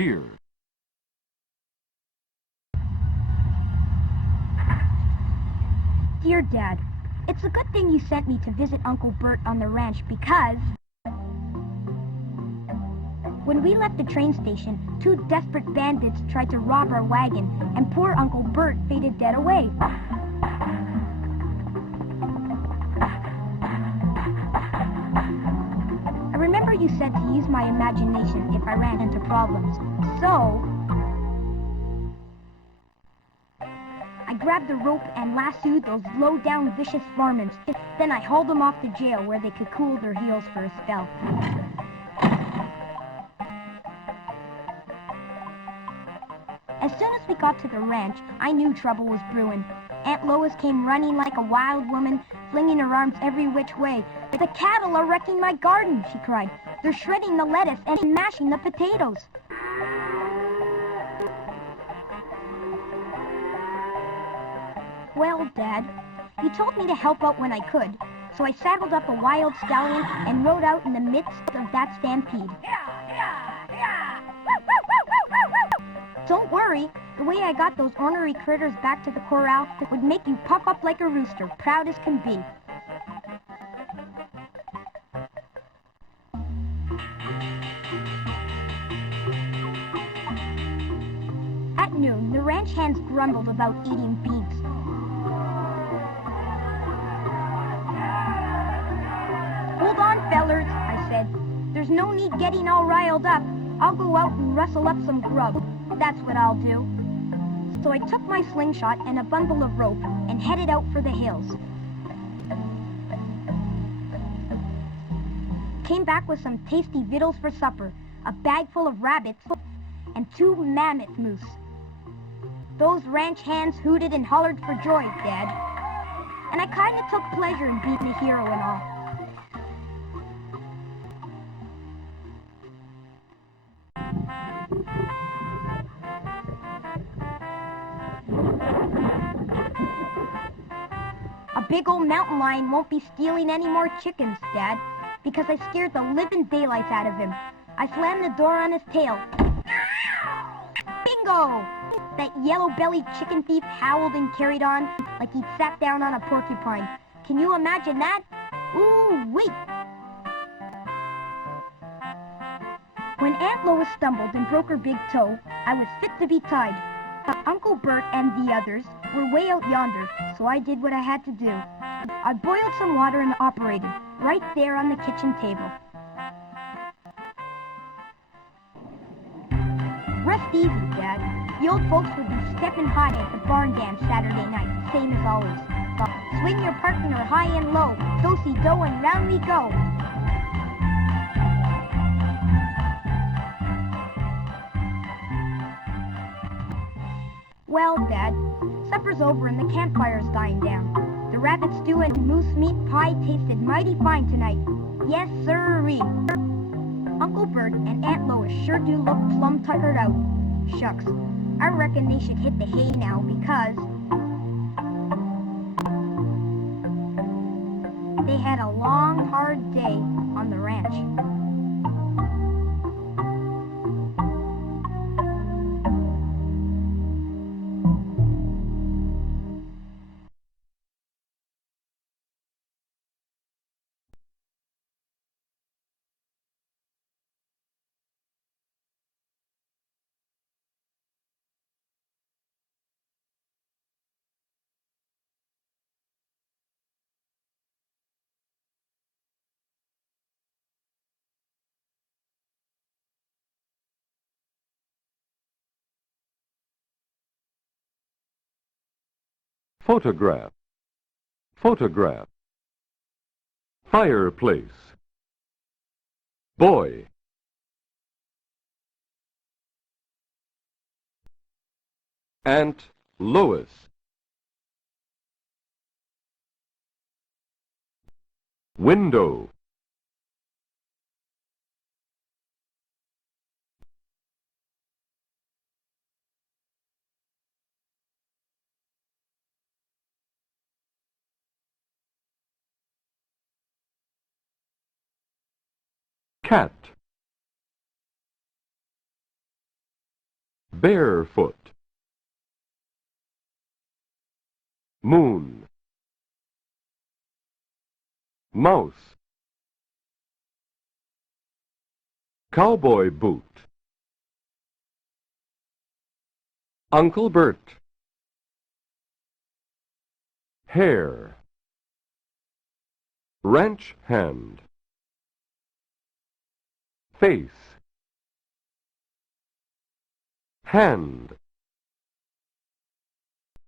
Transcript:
deer. Dear Dad, it's a good thing you sent me to visit Uncle Bert on the ranch because when we left the train station, two desperate bandits tried to rob our wagon, and poor Uncle Bert faded dead away. I remember you said to use my imagination if I ran into problems, so I grabbed the rope and lassoed those low-down, vicious varmints. Then I hauled them off to jail where they could cool their heels for a spell. As soon as we got to the ranch, I knew trouble was brewing. Aunt Lois came running like a wild woman, flinging her arms every which way. "The cattle are wrecking my garden," she cried. "They're shredding the lettuce and mashing the potatoes." Well, Dad, you told me to help out when I could, so I saddled up a wild stallion and rode out in the midst of that stampede. Don't worry, the way I got those ornery critters back to the corral would make you puff up like a rooster, proud as can be. At noon, the ranch hands grumbled about eating beans. "Hold on, fellers," I said. "There's no need getting all riled up. I'll go out and rustle up some grub. That's what I'll do." So I took my slingshot and a bundle of rope and headed out for the hills. Came back with some tasty victuals for supper, a bag full of rabbits, and 2 mammoth moose. Those ranch hands hooted and hollered for joy, Dad. And I kinda took pleasure in being a hero and all. A big old mountain lion won't be stealing any more chickens, Dad, because I scared the living daylights out of him. I slammed the door on his tail. Bingo! That yellow-bellied chicken thief howled and carried on like he'd sat down on a porcupine. Can you imagine that? Ooh-wee! When Aunt Lois stumbled and broke her big toe, I was fit to be tied. Uncle Bert and the others were way out yonder, so I did what I had to do. I boiled some water and operated, right there on the kitchen table. Rest easy, Dad. The old folks would be stepping high at the barn dance Saturday night, same as always. Swing your partner high and low, do-si-do and round we go. Well, Dad, supper's over and the campfire's dying down. The rabbit stew and moose meat pie tasted mighty fine tonight. Yes, sirree. Uncle Bert and Aunt Lois sure do look plumb tuckered out. Shucks, I reckon they should hit the hay now because they had a long, hard day on the ranch. Photograph. Photograph. Fireplace. Boy. Aunt Lois. Window. Cat. barefoot, moon, mouse, cowboy boot, Uncle Bert, hare, ranch hand, face, hand,